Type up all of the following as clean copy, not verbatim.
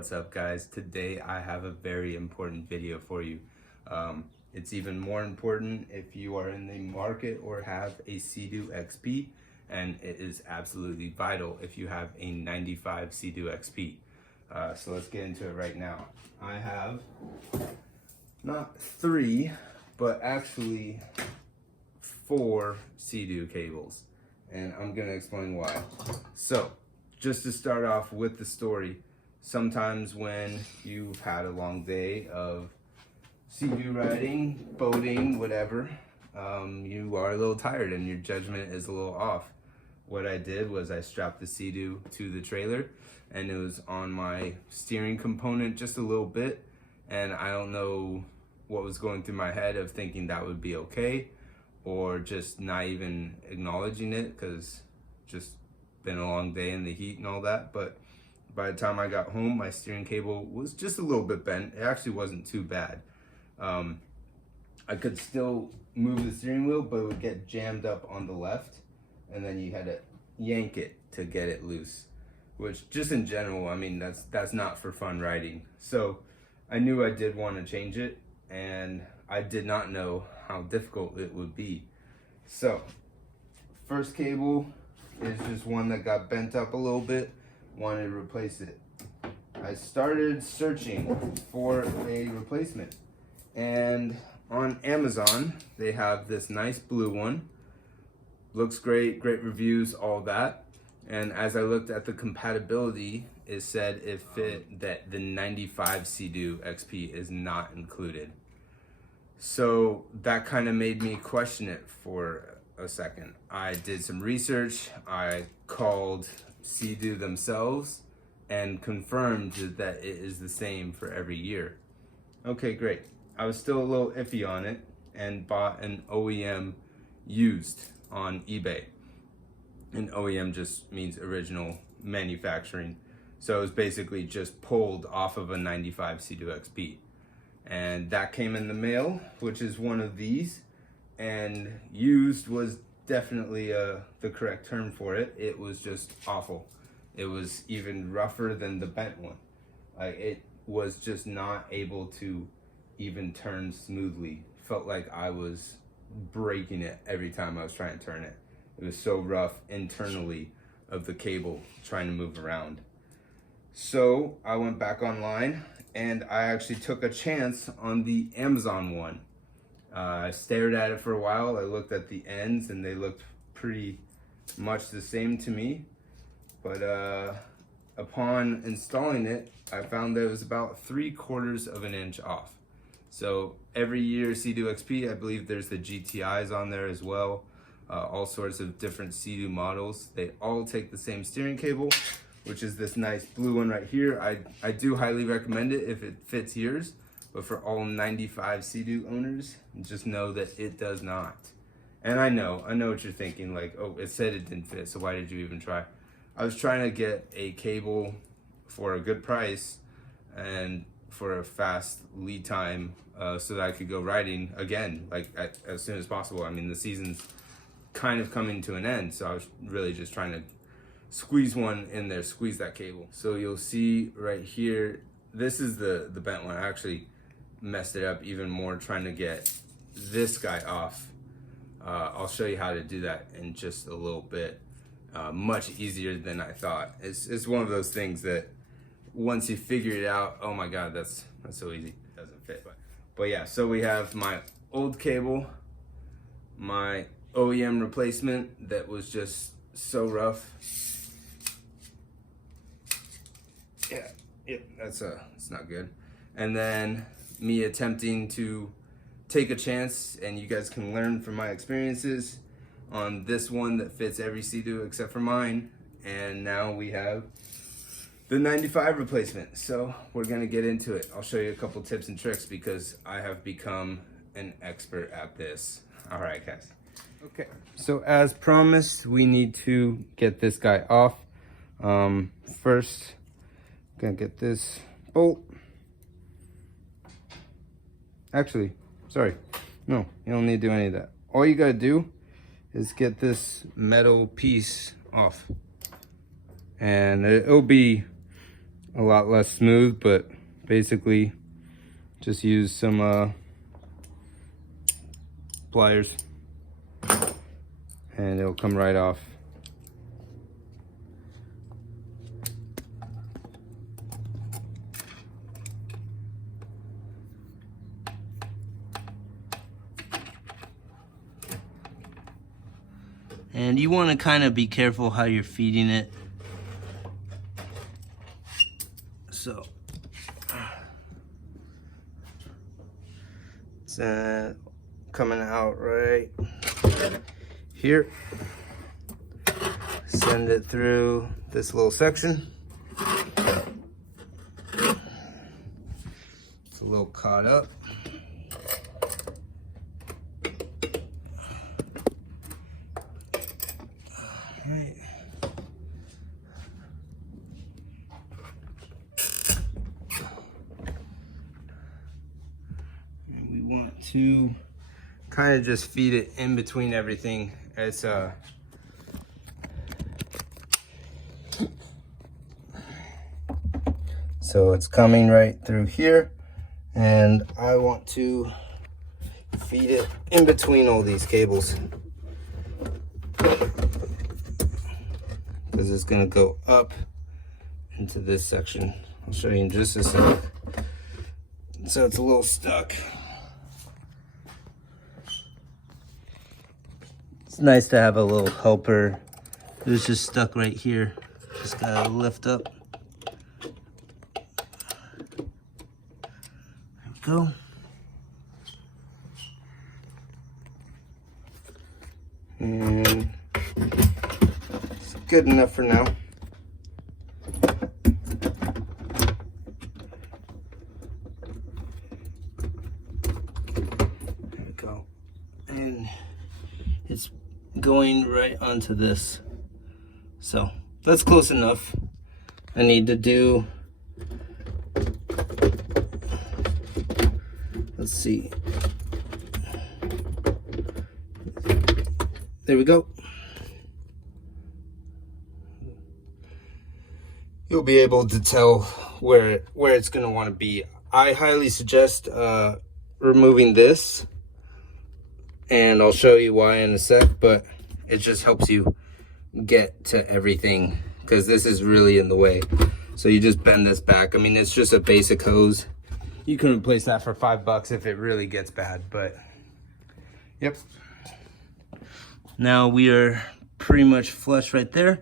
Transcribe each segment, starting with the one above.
What's up, guys? Today I have a very important video for you. It's even more important if you are in the market or have a Seadoo XP, and it is absolutely vital if you have a 95 Seadoo XP. So let's get into it right now. I have not 3, but actually 4 Seadoo cables, and I'm gonna explain why. So just to start off with the story, sometimes when you've had a long day of Seadoo riding, boating, whatever, you are a little tired and your judgment is a little off. What I did was I strapped the Seadoo to the trailer, and it was on my steering component just a little bit, and I don't know what was going through my head of thinking that would be okay, or just not even acknowledging it because just been a long day in the heat and all that. But by the time I got home, my steering cable was just a little bit bent. It actually wasn't too bad. I could still move the steering wheel, but it would get jammed up on the left, and then you had to yank it to get it loose, which just in general, I mean, that's not for fun riding. So I knew I did want to change it, and I did not know how difficult it would be. So first cable is just one that got bent up a little bit, wanted to replace it. I started searching for a replacement, and on Amazon they have this nice blue one. Looks great, great reviews, all that. And as I looked at the compatibility, it said that the 95 Seadoo XP is not included. So that kind of made me question it for a second. I did some research. I called Seadoo themselves and confirmed that it is the same for every year. Okay, great. I was still a little iffy on it and bought an OEM used on eBay. And OEM just means original manufacturing. So it was basically just pulled off of a 95 Seadoo XP. And that came in the mail, which is one of these. And used was definitely the correct term for it. It was just awful. It was even rougher than the bent one. Like, it was just not able to even turn smoothly. Felt like I was breaking it every time I was trying to turn it. It was so rough internally of the cable trying to move around. So I went back online and I actually took a chance on the Amazon one. I stared at it for a while. I looked at the ends and they looked pretty much the same to me. But upon installing it, I found that it was about 3/4 of an inch off. So every year Seadoo XP, I believe there's the GTIs on there as well. All sorts of different Seadoo models. They all take the same steering cable, which is this nice blue one right here. I do highly recommend it if it fits yours, but for all 95 Seadoo owners, just know that it does not. And I know what you're thinking, like, oh, it said it didn't fit, so why did you even try? I was trying to get a cable for a good price and for a fast lead time, so that I could go riding again, like as soon as possible. I mean, the season's kind of coming to an end, so I was really just trying to squeeze one in there, squeeze that cable. So you'll see right here, this is the bent one. I actually messed it up even more trying to get this guy off. I'll show you how to do that in just a little bit. Much easier than I thought. It's one of those things that once you figure it out, oh my god, that's so easy. It doesn't fit, but yeah. So we have my old cable, my OEM replacement that was just so rough. Yeah, it's not good. And then me attempting to take a chance, and you guys can learn from my experiences on this one that fits every Seadoo except for mine. And now we have the 95 replacement. So we're gonna get into it. I'll show you a couple tips and tricks because I have become an expert at this. All right, guys. Okay, so as promised, we need to get this guy off. First, gonna get this bolt. Actually, sorry, no, you don't need to do any of that. All you gotta do is get this metal piece off, and it'll be a lot less smooth, but basically just use some pliers and it'll come right off. And you want to kind of be careful how you're feeding it. So it's coming out right here. Send it through this little section. It's a little caught up. Right. And we want to kind of just feed it in between everything. It's so it's coming right through here, and I want to feed it in between all these cables, because it's going to go up into this section. I'll show you in just a sec. So it's a little stuck. It's nice to have a little helper. It was just stuck right here. Just gotta lift up. There we go. And it's good enough for now. There we go. And it's going right onto this. So that's close enough. I need to do, let's see. There we go. You'll be able to tell where it's going to want to be. I highly suggest removing this, and I'll show you why in a sec, but it just helps you get to everything, because this is really in the way. So you just bend this back. I mean, it's just a basic hose. You can replace that for $5 if it really gets bad, but yep. Now we are pretty much flush right there,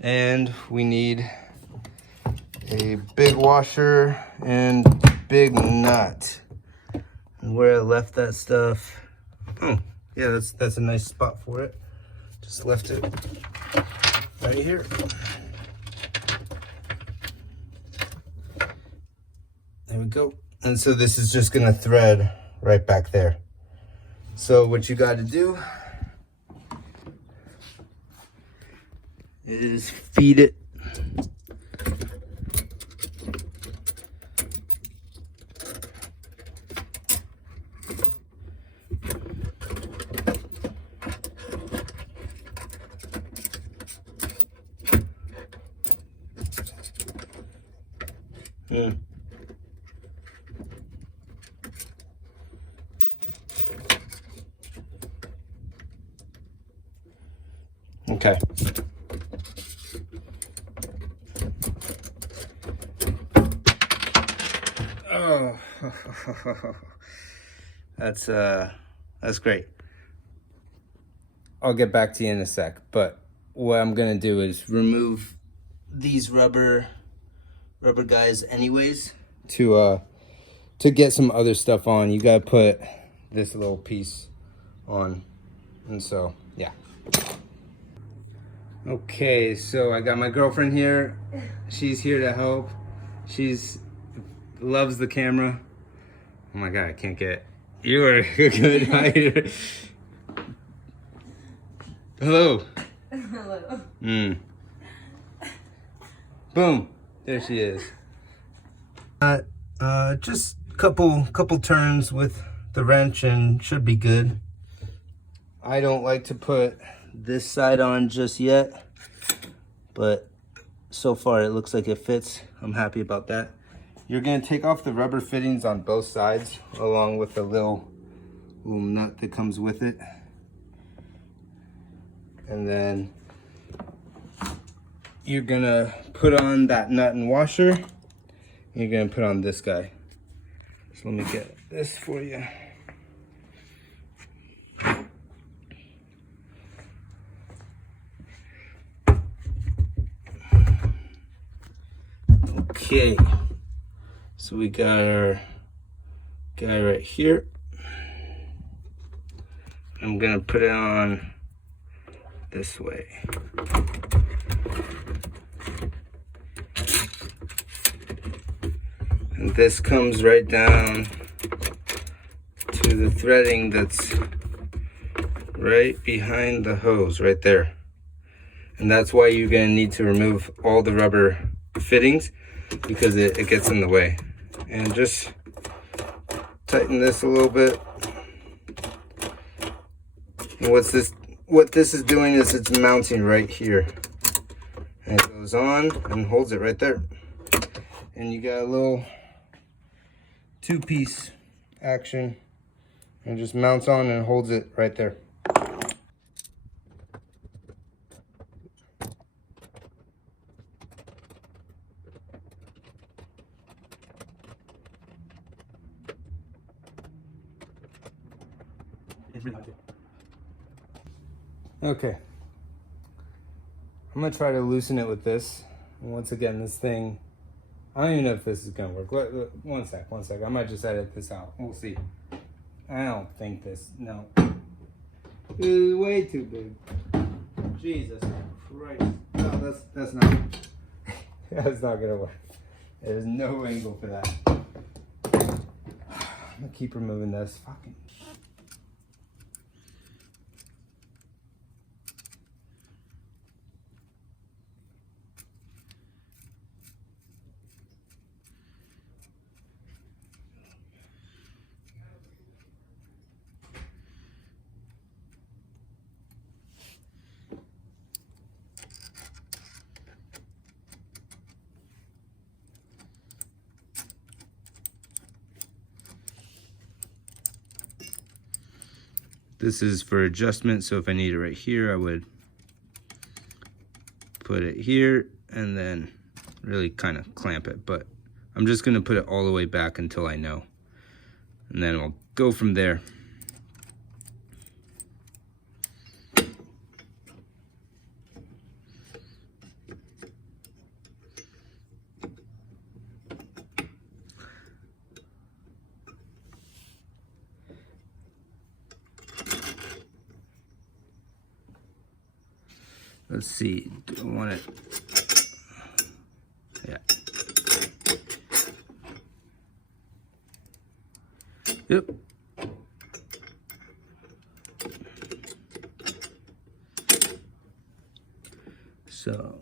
and we need a big washer and big nut. And where I left that stuff, oh yeah, that's a nice spot for it. Just left it right here. There we go. And so this is just gonna thread right back there. So what you got to do is feed it. Okay. Oh, that's great. I'll get back to you in a sec, but what I'm gonna do is remove these rubber guys anyways to get some other stuff on. You gotta put this little piece on, and so yeah. Okay, so I got my girlfriend here. She's here to help. She's loves the camera. Oh my god, I can't get. You are a good hider. Hello. Hello. Boom. There she is. Just couple turns with the wrench and should be good. I don't like to put this side on just yet, but so far it looks like it fits. I'm happy about that. You're gonna take off the rubber fittings on both sides along with the little nut that comes with it. And then you're gonna put on that nut and washer. You're gonna put on this guy. So let me get this for you. Okay, so we got our guy right here. I'm gonna put it on this way. And this comes right down to the threading that's right behind the hose right there. And that's why you're gonna need to remove all the rubber fittings, because it gets in the way. And just tighten this a little bit. And what this is doing is it's mounting right here. And it goes on and holds it right there. And you got a little two-piece action. And just mounts on and holds it right there. Okay, I'm gonna try to loosen it with this. And once again, this thing, I don't even know if this is gonna work. One sec. I might just edit this out. We'll see. I don't think this, no. It's way too big. Jesus Christ. No, that's not, that's not gonna work. There's no angle for that. I'm gonna keep removing this. Fucking. This is for adjustment, so if I need it right here, I would put it here and then really kind of clamp it. But I'm just gonna put it all the way back until I know. And then we'll go from there. Let's see, do I want it? Yeah. Yep. So.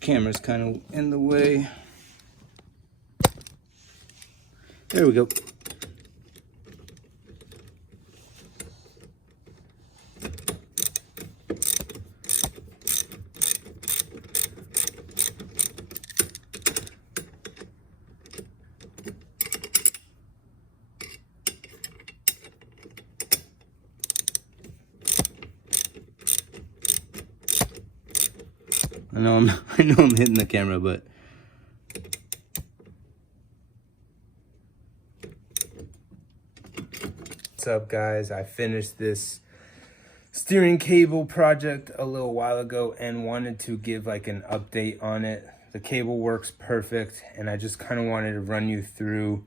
Camera's kind of in the way. There we go. I know I'm hitting the camera, but what's up, guys? I finished this steering cable project a little while ago and wanted to give like an update on it. The cable works perfect, and I just kind of wanted to run you through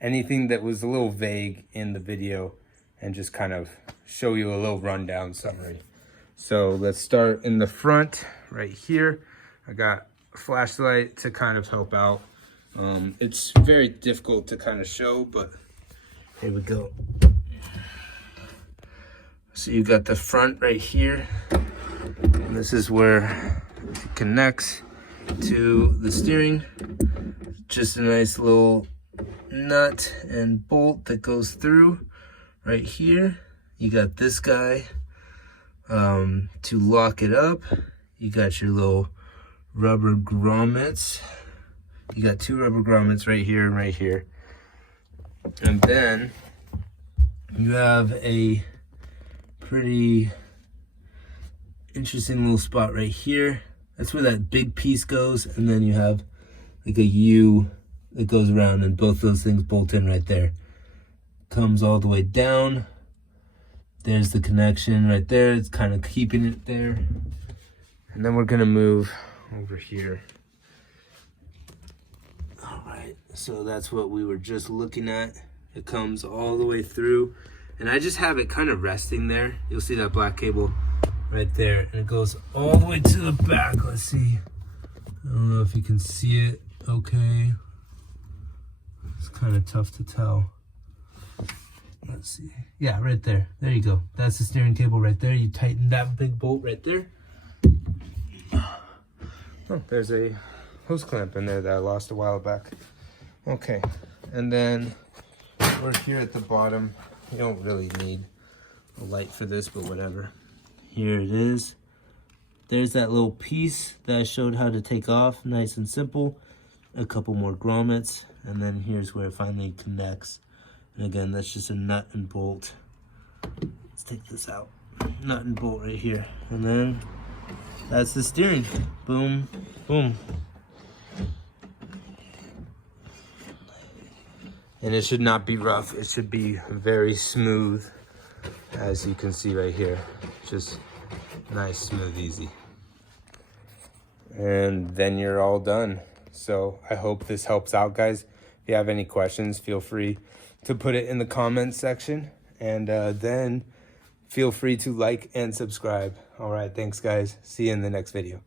anything that was a little vague in the video and just kind of show you a little rundown summary. So let's start in the front right here. I got a flashlight to kind of help out. It's very difficult to kind of show, but here we go. So you got the front right here, and this is where it connects to the steering. Just a nice little nut and bolt that goes through right here. You got this guy to lock it up. You got your little rubber grommets. You got two rubber grommets right here and right here. And then you have a pretty interesting little spot right here. That's where that big piece goes, and then you have like a U that goes around, and both those things bolt in right there. Comes all the way down. There's the connection right there. It's kind of keeping it there. And then we're gonna move over here. All right, so that's what we were just looking at. It comes all the way through, and I just have it kind of resting there. You'll see that black cable right there, and it goes all the way to the back. Let's see. I don't know if you can see it okay. It's kind of tough to tell. Let's see. Yeah, right there. There you go. That's the steering cable right there. You tighten that big bolt right there. Oh, there's a hose clamp in there that I lost a while back. Okay, and then we're here at the bottom. You don't really need a light for this, but whatever. Here it is. There's that little piece that I showed how to take off. Nice and simple. A couple more grommets, and then here's where it finally connects. And again, that's just a nut and bolt. Let's take this out. Nut and bolt right here. And then that's the steering. Boom, boom. And it should not be rough. It should be very smooth, as you can see right here. Just nice, smooth, easy. And then you're all done. So I hope this helps out, guys. If you have any questions, feel free to put it in the comments section. And then feel free to like and subscribe. All right, thanks, guys. See you in the next video.